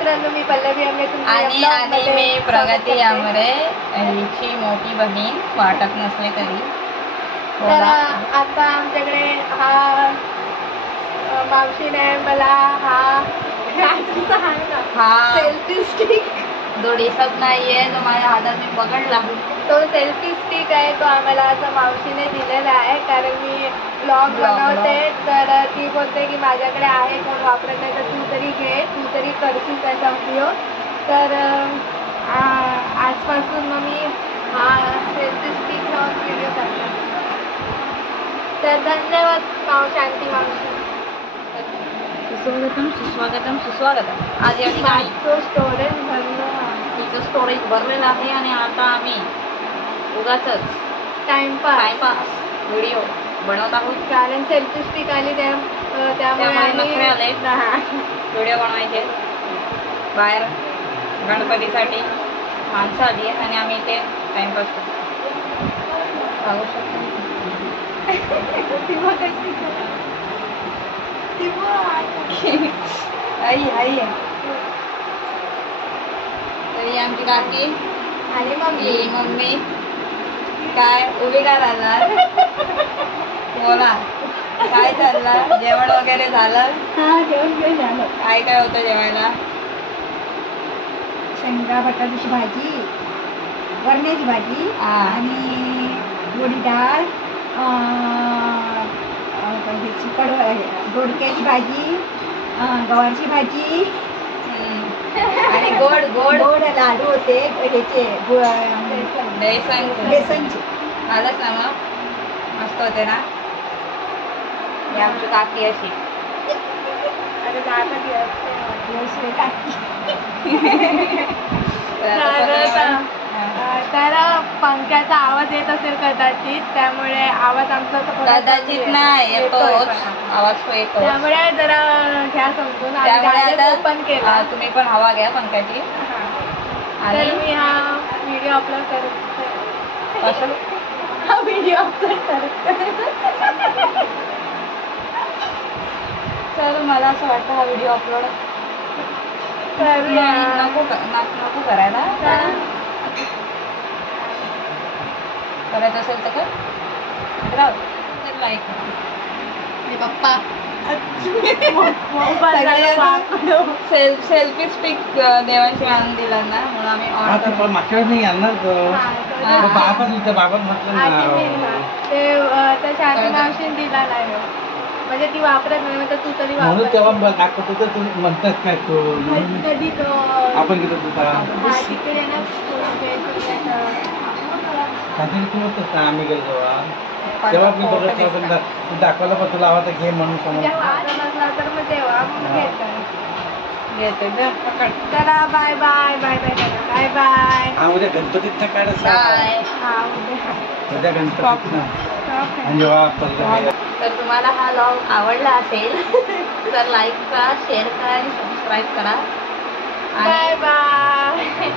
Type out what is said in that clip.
मित्रांनो, मी पल्लवी आमरे आणि मी प्रगती आमरे, हिची मोठी बहीण, वाटत नसले तरी. तर आता आमच्याकडे हा मावशीने मला हा सेल्फी स्टिक जो दिसत नाहीये, तो माझ्या हातात मी पकडला. तो सेल्फी स्टिक आहे, तो आम्हाला असं मावशीने दिलेला आहे. कारण मी ब्लॉग बनवते, तर ती बोलते की माझ्याकडे आहे, कोण वापरत नाही, तर तू तरी घे, तू तरी करशील त्याचा उपयोग. तर आजपासून मग मी हा सेल्फी स्टिक लावून व्हिडिओ करते. तर धन्यवाद शांती मावशी. सुस्वागतम सुस्वागतम सुस्वागतम. आज या ठिकाणी स्टोरेज भरलं, तिचं स्टोरेज भरलेलं आहे आणि आता आम्ही उगाचच टाइमपास व्हिडिओ बनवत आहोत. कारण सेल्फी स्टिक आली त्यामुळे नखरे आले व्हिडिओ बनवायचे. बाहेर गणपतीसाठी माणसं आली आहे आणि आम्ही ते टाइमपास करतो. पाहू शकतो. आई आई तरी आमची काकी आणि मम्मी काय उभी का राहणार. बोला काय चाललं, जेवण वगैरे झालं? जेवण झालं. काय काय होतं जेवायला? शेंगा बटाट्याची भाजी, वरण्याची भाजी आणि गोडी डाळ, दोडक्याची भाजी, गवारची भाजी आणि गोड गोड गोड लाडू होते ह्याचे बेसनचे. आलंच ना मग, मस्त होते ना. ही आमची काकी अशी. तर पंख्याचा आवाज येत असेल कदाचित, त्यामुळे आवाज आमचा कदाचित नाही येतोच, आवाज तो येतो. त्यामुळे जरा घ्या समजून. ओपन केला, तुम्ही पण हवा घ्या पंख्याची. आणि मी हा व्हिडिओ अपलोड करत तर मला असं वाटतं हा व्हिडिओ अपलोड नको करायला. करायचं असेल तर लाईक पप्पा सेल्फी स्टिक देवांशी आणून दिला ना, म्हणून आम्ही मागच्या नाही आणणार बाबा ते शांती मावशीने दिला नाही, म्हणजे ती वापरत नाही, म्हणजे तू तरी म्हणून तेव्हा दाखवतो तर तू म्हणतात नाही तो कधी तो आपण गेलो तुझा काहीतरी तू होतस ना, आम्ही गेलो तेव्हा मी बघत दाखवलं पण तुला आवाज घे म्हणून समोर तर मग तेव्हा चला bye bye bye bye bye bye. हा उद्या गणपतीत काय उद्या गणपतीत ना जेव्हा तर तुम्हाला हा व्लॉग आवडला असेल तर लाईक करा, शेअर करा आणि सबस्क्राईब करा. Bye bye.